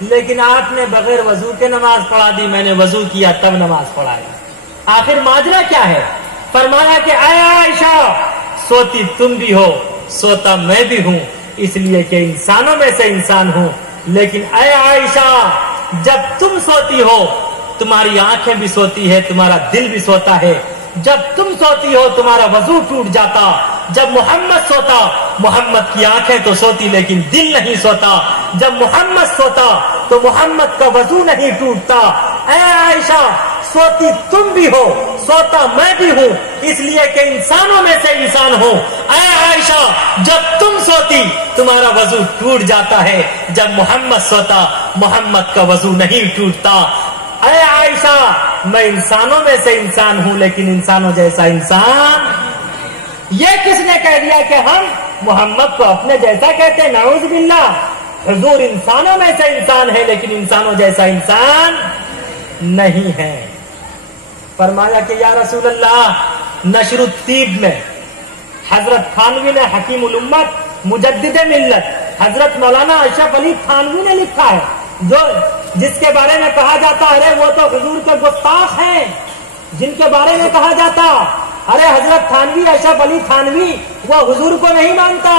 لیکن آپ نے بغیر وضو کے نماز پڑھا دی، میں نے وضو کیا تب نماز پڑھایا۔ آخر ماجرا کیا ہے؟ فرمایا کہ اے عائشہ، سوتی تم بھی ہو، سوتا میں بھی ہوں، اس لیے کہ انسانوں میں سے انسان ہوں، لیکن اے عائشہ جب تم سوتی ہو تمہاری آنکھیں بھی سوتی ہے، تمہارا دل بھی سوتا ہے۔ جب تم سوتی ہو تمہارا وضو ٹوٹ جاتا، جب محمد سوتا محمد کی آنکھیں تو سوتی لیکن دل نہیں سوتا، جب محمد سوتا تو محمد کا وضو نہیں ٹوٹتا۔ اے عائشہ سوتی تم بھی ہو، سوتا میں بھی ہوں، اس لیے کہ انسانوں میں سے انسان ہوں۔ اے عائشہ جب تم سوتی تمہارا وضو ٹوٹ جاتا ہے، جب محمد سوتا محمد کا وضو نہیں ٹوٹتا۔ اے عائشہ میں انسانوں میں سے انسان ہوں لیکن انسانوں جیسا انسان۔ یہ کس نے کہہ دیا کہ ہم محمد کو اپنے جیسا کہتے ہیں؟ نعوذ باللہ، حضور انسانوں میں سے انسان ہے لیکن انسانوں جیسا انسان نہیں ہے۔ فرمایا کہ یا رسول اللہ، نشر الطیب میں حضرت تھانوی نے، حکیم الامت مجدد ملت حضرت مولانا اشرف علی تھانوی نے لکھا ہے، جس کے بارے میں کہا جاتا ارے وہ تو حضور کے گستاخ ہیں، جن کے بارے میں کہا جاتا ارے حضرت تھانوی اشرف علی تھانوی وہ حضور کو نہیں مانتا،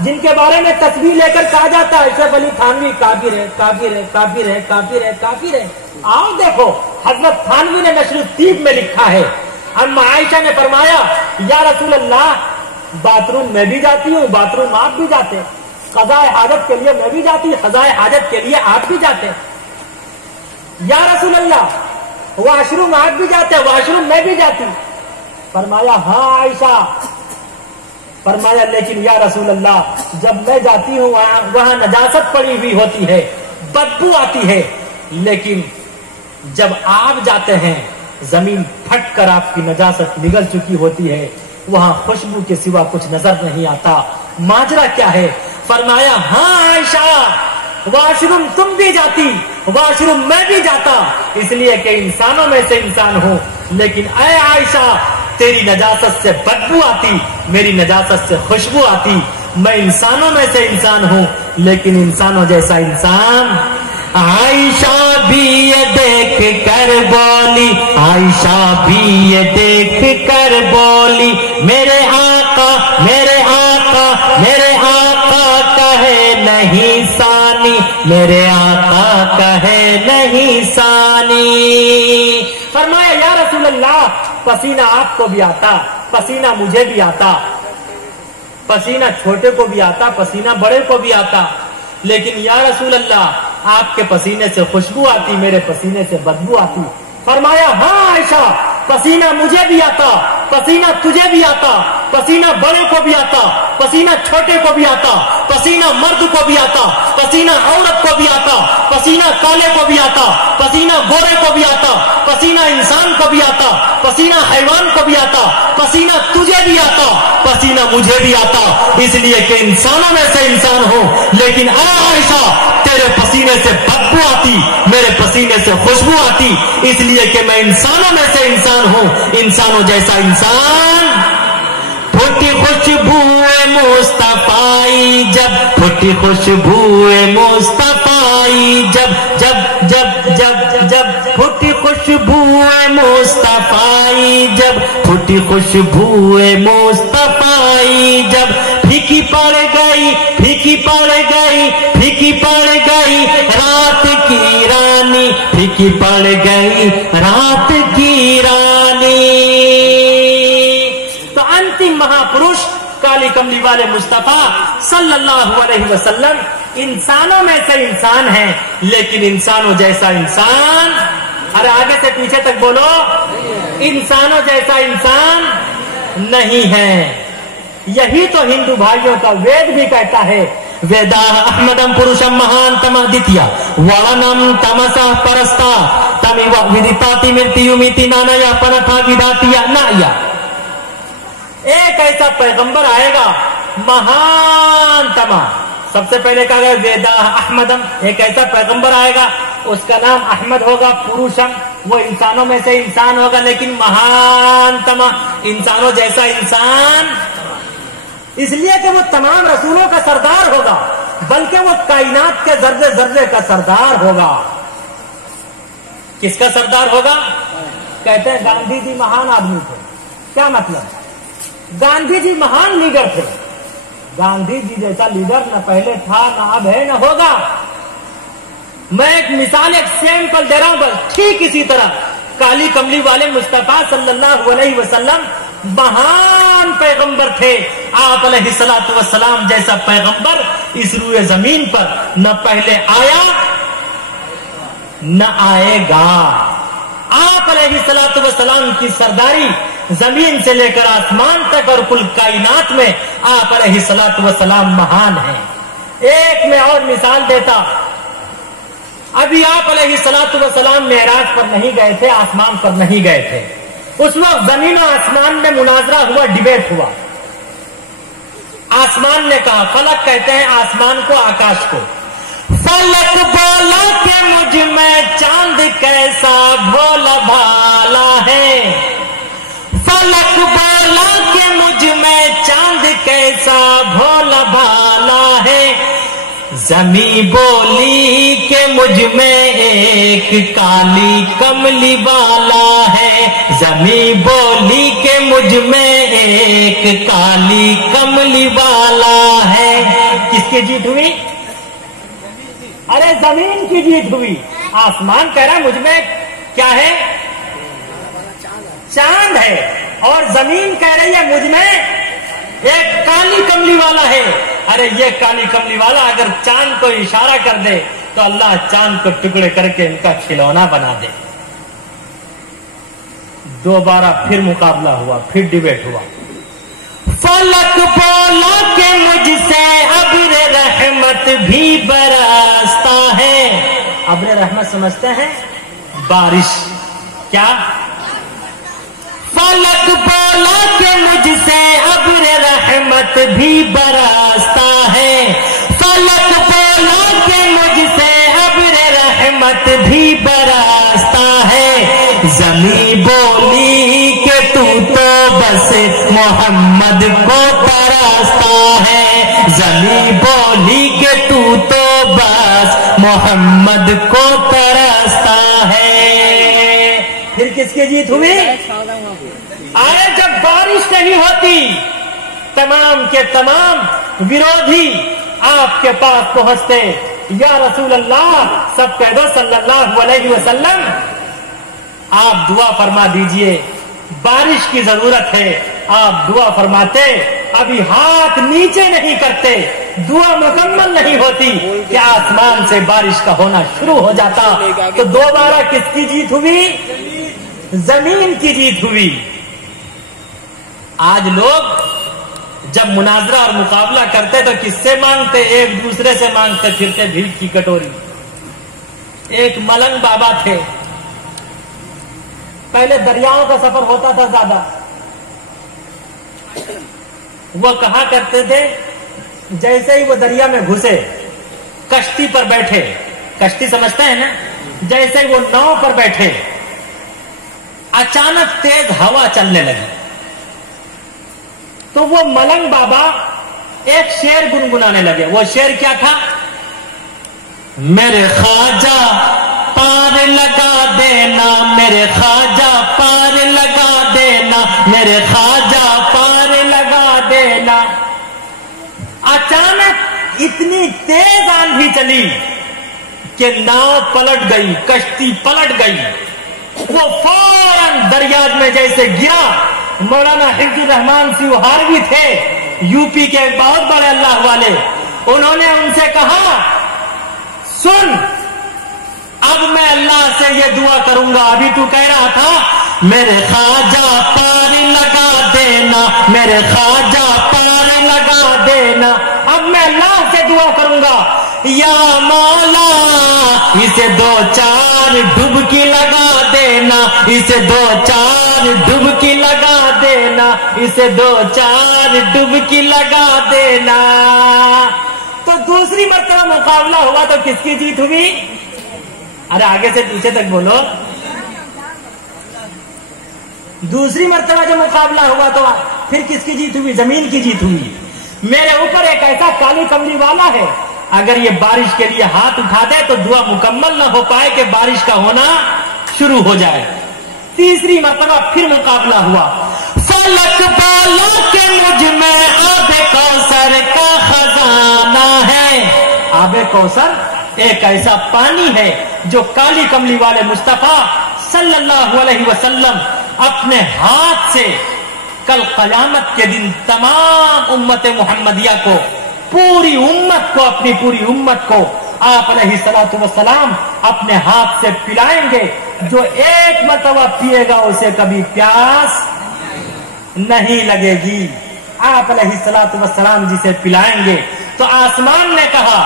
جن کے بارے میں تسبیح لے کر کہا جاتا اشرف علی تھانوی کافر ہے، کافر ہے، کافر ہے، کافر ہے، کافر ہے۔ آؤ دیکھو حضرت تھانوی نے نشر الطیب میں لکھا ہے، اما عائشہ نے فرمایا یا رسول اللہ باتھ روم میں بھی جاتی ہوں، باتھ روم آپ بھی جاتے، قضاء حاجت کے لیے میں بھی جاتی، قضاء حاجت کے لیے آپ بھی جاتے۔ یا رسول اللہ واش روم آپ بھی جاتے، واش روم میں بھی جاتی۔ فرمایا ہاں عائشہ، فرمایا لیکن یا رسول اللہ جب میں جاتی ہوں وہاں نجاست پڑی ہوئی ہوتی ہے، بدبو آتی ہے، لیکن جب آپ جاتے ہیں زمین پھٹ کر آپ کی نجاست نگل چکی ہوتی ہے، وہاں خوشبو کے سوا کچھ نظر نہیں آتا۔ ماجرا کیا ہے؟ فرمایا ہاں عائشہ واش روم تم بھی جاتی، واش روم میں بھی جاتا، اس لیے کہ انسانوں میں سے انسان ہوں، لیکن اے عائشہ تیری نجاست سے بدبو آتی، میری نجاست سے خوشبو آتی۔ میں انسانوں میں سے انسان ہوں لیکن انسانوں جیسا انسان۔ عائشہ بھی یہ دیکھ کر بولی، عائشہ بھی یہ دیکھ کر بولی، میرے آقا میرے آقا میرے آقا کہے نہیں ثانی، میرے آقا کہے نہیں ثانی۔ فرمایا یا رسول اللہ پسینہ آپ کو بھی آتا، پسینہ مجھے بھی آتا، پسینہ چھوٹے کو بھی آتا، پسینہ بڑے کو بھی آتا، لیکن یا رسول اللہ آپ کے پسینے سے خوشبو آتی، میرے پسینے سے بدبو آتی۔ فرمایا ہاں عائشہ پسینہ مجھے بھی آتا، پسینہ تجھے بھی آتا، پسینہ بڑے کو بھی آتا، پسینہ چھوٹے کو بھی آتا، پسینہ مرد کو بھی آتا، پسینہ عورت کو بھی آتا، پسینہ کالے کو بھی آتا، پسینہ گورے کو بھی آتا، پسینہ انسان کو بھی آتا، پسینہ حیوان کو بھی آتا، پسینہ تجھے بھی آتا، پسینہ مجھے بھی آتا، اس لیے کہ انسانوں میں سے انسان ہوں، لیکن اے عائشہ تیرے پسینے سے بدبو آتی، میرے پسینے سے خوشبو آتی، اس لیے کہ میں انسانوں میں سے انسان ہوں، انسانوں جیسا انسان۔ پھوٹی خوشبو مصطفی جب، پھوٹی خوشبو مصطفی جب، جب جب جب جب پھوٹی خوشبو مصطفی جب، پھوٹی خوشبو مصطفی جب، پھیکی پڑ گئی پھیکی پڑ گئی پھیکی پڑ گئی رات کی رانی، پھیکی پڑ گئی رات کی رانی۔ تو انتم مہاپروش کالی کملی والے مصطفیٰ صلی اللہ علیہ وسلم انسانوں میں سے انسان ہیں لیکن انسانوں جیسا انسان، ارے آگے سے پیچھے تک بولو، انسانوں جیسا انسان نہیں ہے۔ یہی تو ہندو بھائیوں کا وید بھی کہتا ہے، ویدا احمدم پروشم مہان تمادتیا ورنم تمسا پرستا تمیو ودیتاتی مرتیو میتی نانیا پنتھا وداتیا نایا۔ ایک ایسا پیغمبر آئے گا مہان تما، سب سے پہلے کہا گیا ویدا احمدم، ایک ایسا پیغمبر آئے گا اس کا نام احمد ہوگا، پروشم وہ انسانوں میں سے انسان ہوگا، لیکن مہان تما انسانوں جیسا انسان، اس لیے کہ وہ تمام رسولوں کا سردار ہوگا، بلکہ وہ کائنات کے ذرے ذرے کا سردار ہوگا. کس کا سردار ہوگا؟ کہتے ہیں گاندھی جی مہان آدمی تھے. کیا مطلب؟ گاندھی جی مہان لیڈر تھے. گاندھی جی جیسا لیڈر نہ پہلے تھا، نہ اب ہے، نہ ہوگا. میں ایک مثال، ایک سیمپل دے رہا ہوں بس. ٹھیک اسی طرح کالی کملی والے مصطفیٰ صلی اللہ علیہ وسلم مہان پیغمبر تھے. آپ علیہ الصلوۃ والسلام جیسا پیغمبر اس روئے زمین پر نہ پہلے آیا نہ آئے گا. آپ علیہ الصلوۃ والسلام کی سرداری زمین سے لے کر آسمان تک اور کل کائنات میں آپ علیہ الصلوۃ والسلام مہان ہیں. ایک میں اور مثال دیتا. ابھی آپ علیہ الصلوۃ والسلام معراج پر نہیں گئے تھے، آسمان پر نہیں گئے تھے. اس وقت زمین و آسمان میں مناظرہ ہوا، ڈیبیٹ ہوا. آسمان نے کہا، فلک کہتے ہیں آسمان کو، آکاش کو، فلک بولا کہ مجھ میں چاند کیسا بھولا بھالا ہے. فلک بولا کہ مجھ میں چاند کیسا بھولا بھالا ہے. زمیں بولی کہ مجھ میں ایک کالی کملی والا ہے. زمیں بولی کہ مجھ میں ایک کالی کملی والا ہے. کس کی جیت ہوئی؟ ارے زمین کی جیت ہوئی. آسمان کہہ رہا ہے مجھ میں کیا ہے؟ چاند ہے. اور زمین کہہ رہی ہے مجھ میں ایک کالی کملی والا ہے. ارے یہ کالی کملی والا اگر چاند کو اشارہ کر دے تو اللہ چاند کو ٹکڑے کر کے ان کا کھلونا بنا دے. دوبارہ پھر مقابلہ ہوا، پھر ڈیبیٹ ہوا. فلک بولا کہ مجھ سے ابر رحمت بھی برستا ہے. ابر رحمت سمجھتے ہیں؟ بارش. کیا؟ فلک بولا کہ مجھ سے ابر رحمت بھی برستا ہے. فلک بولا کہ مجھ سے ابر رحمت بھی برستا ہے. زمیں بولی کہ تو بس محمد کو ترستا ہے. زمیں بولی کہ تو بس محمد کو ترستا ہے. پھر کس کی جیت ہوئی؟ آئے جب بارش نہیں ہوتی، تمام کے تمام ورودھی آپ کے پاس پہنچتے. یا رسول اللہ، سب کہہ دو صلی اللہ علیہ وسلم، آپ دعا فرما دیجئے، بارش کی ضرورت ہے. آپ دعا فرماتے، ابھی ہاتھ نیچے نہیں کرتے، دعا مکمل نہیں ہوتی کہ آسمان سے بارش کا ہونا شروع ہو جاتا. تو دوبارہ کس کی جیت ہوئی؟ زمین کی جیت ہوئی. آج لوگ جب مناظرہ اور مقابلہ کرتے تو کس سے مانگتے؟ ایک دوسرے سے مانگتے پھرتے بھیڑ کی کٹوری. ایک ملنگ بابا تھے. پہلے دریاؤں کا سفر ہوتا تھا زیادہ. وہ کہا کرتے تھے جیسے ہی وہ دریا میں گھسے، کشتی پر بیٹھے، کشتی سمجھتے ہیں نا، جیسے ہی وہ ناؤ پر بیٹھے، اچانک تیز ہوا چلنے لگی. تو وہ ملنگ بابا ایک شعر گنگنانے لگے. وہ شعر کیا تھا؟ میرے خواجہ پار لگا دینا، میرے خواجہ پار لگا دینا، میرے خواجہ پار لگا دینا. اچانک اتنی تیز آندھی چلی کہ ناؤ پلٹ گئی، کشتی پلٹ گئی. وہ فوراً دریا میں جیسے گرا. مولانا حفظ الرحمان سیوہاروی تھے، یو پی کے بہت بڑے اللہ والے. انہوں نے ان سے کہا، سن، اب میں اللہ سے یہ دعا کروں گا. ابھی تو کہہ رہا تھا میرے خواجہ پار لگا دینا، میرے خواجہ پار لگا دینا. اب میں اللہ سے دعا کروں گا، یا مولا اسے 2-4 ڈبکی لگا دینا، اسے 2-4 ڈبکی لگا دینا، اسے 2-4 ڈبکی لگا دینا. تو دوسری مرتبہ مقابلہ ہوا تو کس کی جیت ہوئی؟ ارے آگے سے پیچھے تک بولو. دوسری مرتبہ جو مقابلہ ہوا تو پھر کس کی جیت ہوئی؟ زمین کی جیت ہوئی. میرے اوپر ایک ایسا کالی کملی والا ہے، اگر یہ بارش کے لیے ہاتھ اٹھا دے تو دعا مکمل نہ ہو پائے کہ بارش کا ہونا شروع ہو جائے. تیسری مرتبہ پھر مقابلہ ہوا. فلک بالا کے مجھ میں آب کوثر کا خزانہ ہے. آب کوثر ایک ایسا پانی ہے جو کالی کملی والے مصطفیٰ صلی اللہ علیہ وسلم اپنے ہاتھ سے کل قیامت کے دن تمام امت محمدیہ کو، پوری امت کو، اپنی پوری امت کو آپ علیہ الصلوۃ والسلام اپنے ہاتھ سے پلائیں گے. جو ایک مرتبہ پیے گا اسے کبھی پیاس نہیں لگے گی. آپ علیہ الصلوۃ والسلام جسے پلائیں گے تو آسمان نے کہا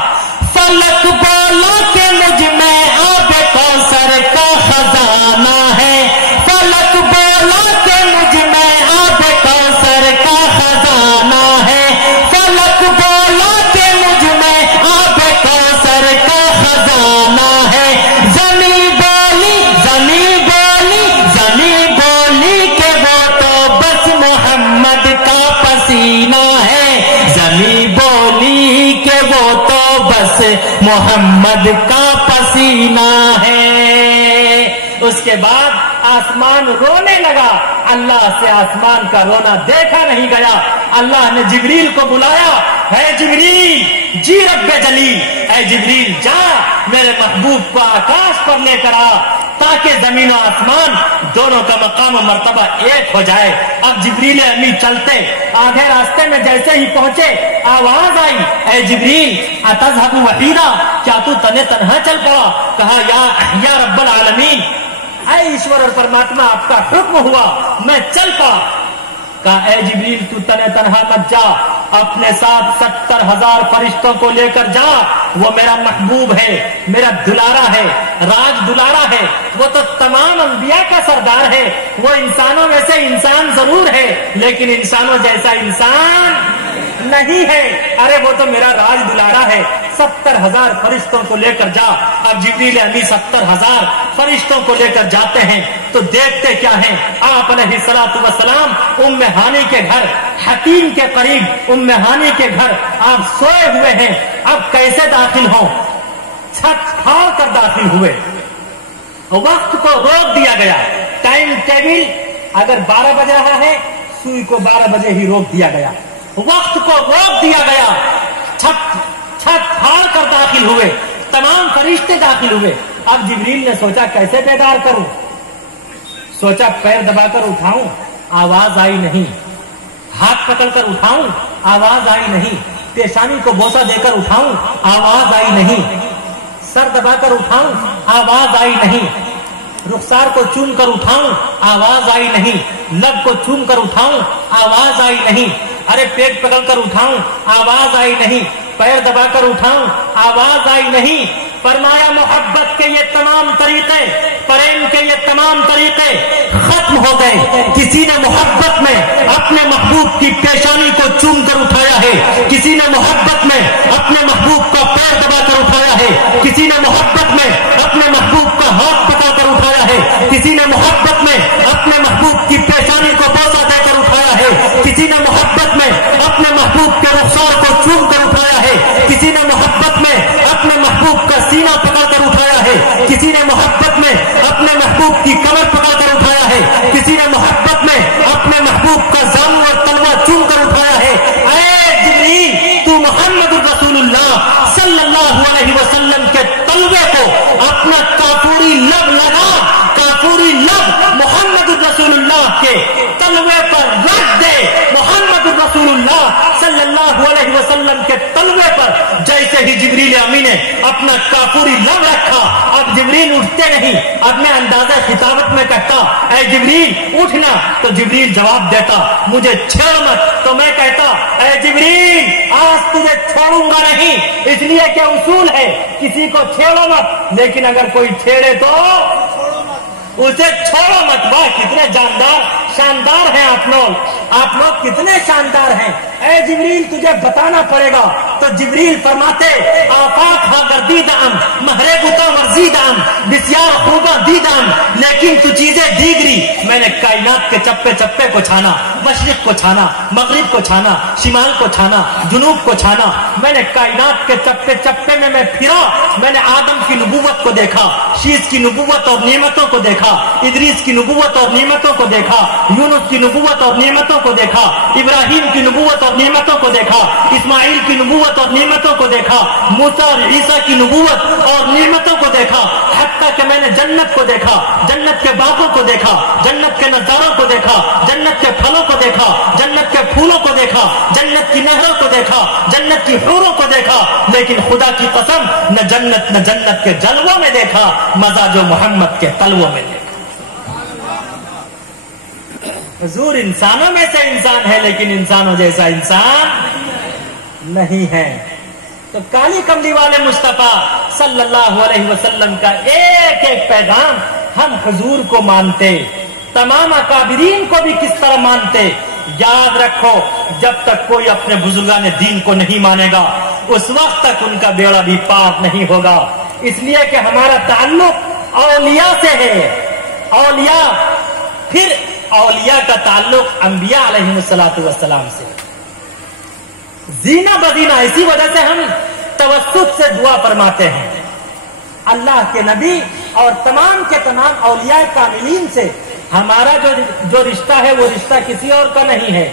فلک بولا کہ مجھ میں آب کوثر کا خزانہ ہے. فلک بولا کہ مجھ میں آب کوثر کا خزانہ ہے. فلک بولا کہ مجھ میں آب کوثر کا خزانہ ہے. زمین بولی زمین بولی زمین بولی کہ وہ تو بس محمد کا پسینہ ہے. زمین بولی کہ وہ تو بس محمد کا پسینہ ہے. اس کے بعد آسمان رونے لگا. اللہ سے آسمان کا رونا دیکھا نہیں گیا. اللہ نے جبریل کو بلایا. اے جبریل جی رب جلیل، اے جبریل جا میرے محبوب کو آکاش پر لے کر آ تاکہ زمین و آسمان دونوں کا مقام و مرتبہ ایک ہو جائے. اب جبریل امی چلتے آدھے راستے میں جیسے ہی پہنچے آواز آئی اے جبریل اتذهب وحیدا، کیا تو تنہا چل پڑا؟ کہا یا رب العالمین، اے ایشور اور پرماتما آپ کا حکم ہوا میں چل پڑا. کہا اے جبریل تو تنہا مت جا، اپنے ساتھ 70,000 فرشتوں کو لے کر جا. وہ میرا محبوب ہے، میرا دلارا ہے، راج دلارا ہے. وہ تو تمام انبیاء کا سردار ہے. وہ انسانوں میں سے انسان ضرور ہے لیکن انسانوں جیسا انسان نہیں ہے. ارے وہ تو میرا راج دلارا ہے. 70,000 فرشتوں کو لے کر جا. اب جبریل امی 70,000 فرشتوں کو لے کر جاتے ہیں تو دیکھتے کیا ہیں؟ آپ علیہ الصلوۃ والسلام ام ہانی کے گھر حتیم کے قریب ام ہانی کے گھر آپ سوئے ہوئے ہیں. اب کیسے داخل ہوں؟ چھت پھاڑ کر داخل ہوئے. وقت کو روک دیا گیا. ٹائم ٹیبل اگر 12 بج رہا ہے سوئی کو 12 بجے ہی روک دیا گیا. وقت کو روک دیا گیا. چھت پھاڑ کر داخل ہوئے. تمام فرشتے داخل ہوئے. اب جبریل نے سوچا کیسے بیدار کروں. سوچا پیر دبا کر اٹھاؤں، آواز آئی نہیں. ہاتھ پکڑ کر اٹھاؤں، آواز آئی نہیں. پیشانی کو بوسہ دے کر اٹھاؤں، آواز آئی نہیں. سر دبا کر اٹھاؤں، آواز آئی نہیں. رخسار کو چوم کر اٹھاؤں، آواز آئی نہیں. لب کو چوم کر اٹھاؤں، آواز آئی نہیں. ارے پیٹ پکڑ کر اٹھاؤں، آواز آئی نہیں. پیر دبا کر اٹھاؤں، آواز آئی نہیں. فرمایا محبت کے یہ تمام طریقے، پریم کے یہ تمام طریقے ختم ہو گئے. کسی نے محبت میں اپنے محبوب کی پیشانی کو چوم کر اٹھایا ہے. کسی نے محبت میں اپنے محبوب کا پیر دبا کر اٹھایا ہے. کسی نے محبت میں اپنے محبوب کا ہاتھ پکڑ کر اٹھایا ہے. کسی نے محبت میں اپنے محبوب کی پیشانی کو بوسہ دے کر اٹھایا ہے. کسی نے محبت میں اپنے محبوب کے رخسار کو چوم کر اٹھایا ہے. کسی نے محبت میں اپنے محبوب کا سینہ پکڑ کر اٹھایا ہے. کسی نے محبت میں اپنے محبوب کی کمر پکڑ کر اٹھایا ہے. کسی نے محبت میں اپنے محبوب کا زانو اور تلوا چوم کر اٹھایا ہے. اے جبریل تو محمد رسول اللہ صلی اللہ علیہ وسلم کے تلوے کو اپنا کافوری لب لگا. کافوری لب محمد رسول اللہ کے تلوے پر رکھ دے. محمد رسول اللہ صلی اللہ علیہ وسلم کے تلوے پر جیسے ہی جبریل امی نے اپنا کافوری لب رکھا. اب جبریل اٹھتے نہیں. اب میں اندازہ خطابت میں کہتا اے جبریل اٹھنا تو جبریل جواب دیتا مجھے چھیڑ مت. تو میں کہتا اے جبریل آج تجھے چھوڑوں گا نہیں، اس لیے کہ اصول ہے کسی کو چھیڑو مت، لیکن اگر کوئی چھیڑے تو اسے چھوڑو مت. واہ کتنے جاندار شاندار ہیں آپ لوگ کتنے شاندار ہیں. اے جبریل تجھے بتانا پڑے گا. تو جبریل فرماتے آفاق ہا گردید ام مہرے بتا ورزی مزیدم بسیار خوباں دیدم لیکن تو چیزیں دیگری. میں نے کائنات کے چپے چپے کو چھانا, مشرق کو چھانا, مغرب کو چھانا, شمال کو چھانا, جنوب کو چھانا. میں نے کائنات کے چپے چپے میں پھرا. میں نے آدم کی نبوت کو دیکھا, شیس کی نبوت اور نعمتوں کو دیکھا, ادریس کی نبوت اور نعمتوں کو دیکھا, یونس کی نبوت اور نعمتوں کو دیکھا, ابراہیم کی نبوت اور نعمتوں کو دیکھا, اسماعیل کی نبوت اور نعمتوں کو دیکھا, موسیٰ اور عیسیٰ کی نبوت اور نعمتوں کو دیکھا. حتیٰ کہ میں نے جنت کو دیکھا, جنت کے باغوں کو دیکھا, جنت کے نظاروں کو دیکھا, جنت کے پھلوں کو دیکھا, جنت کے پھولوں کو دیکھا, جنت کی نہروں کو دیکھا, جنت کی حوروں کو دیکھا. لیکن خدا کی قسم نہ جنت کے جلووں میں دیکھا, مزہ جو محمد کے تلووں میں دیکھا. حضور انسانوں میں سے انسان ہے لیکن انسانوں جیسا انسان نہیں ہے. تو کالی کملی والے مصطفیٰ صلی اللہ علیہ وسلم کا ایک ایک پیغام ہم حضور کو مانتے, تمام اکابرین کو بھی کس طرح مانتے. یاد رکھو جب تک کوئی اپنے بزرگان دین کو نہیں مانے گا اس وقت تک ان کا بیڑا بھی پار نہیں ہوگا. اس لیے کہ ہمارا تعلق اولیاء سے ہے, اولیاء, پھر اولیاء کا تعلق انبیاء علیہ السلام سے. زینہ بدینہ اسی وجہ سے ہم توسط سے دعا فرماتے ہیں. اللہ کے نبی اور تمام کے تمام اولیاء کاملین سے ہمارا جو رشتہ ہے وہ رشتہ کسی اور کا نہیں ہے.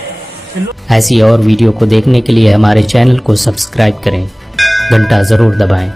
ایسی اور ویڈیو کو دیکھنے کے لیے ہمارے چینل کو سبسکرائب کریں, گھنٹا ضرور دبائیں.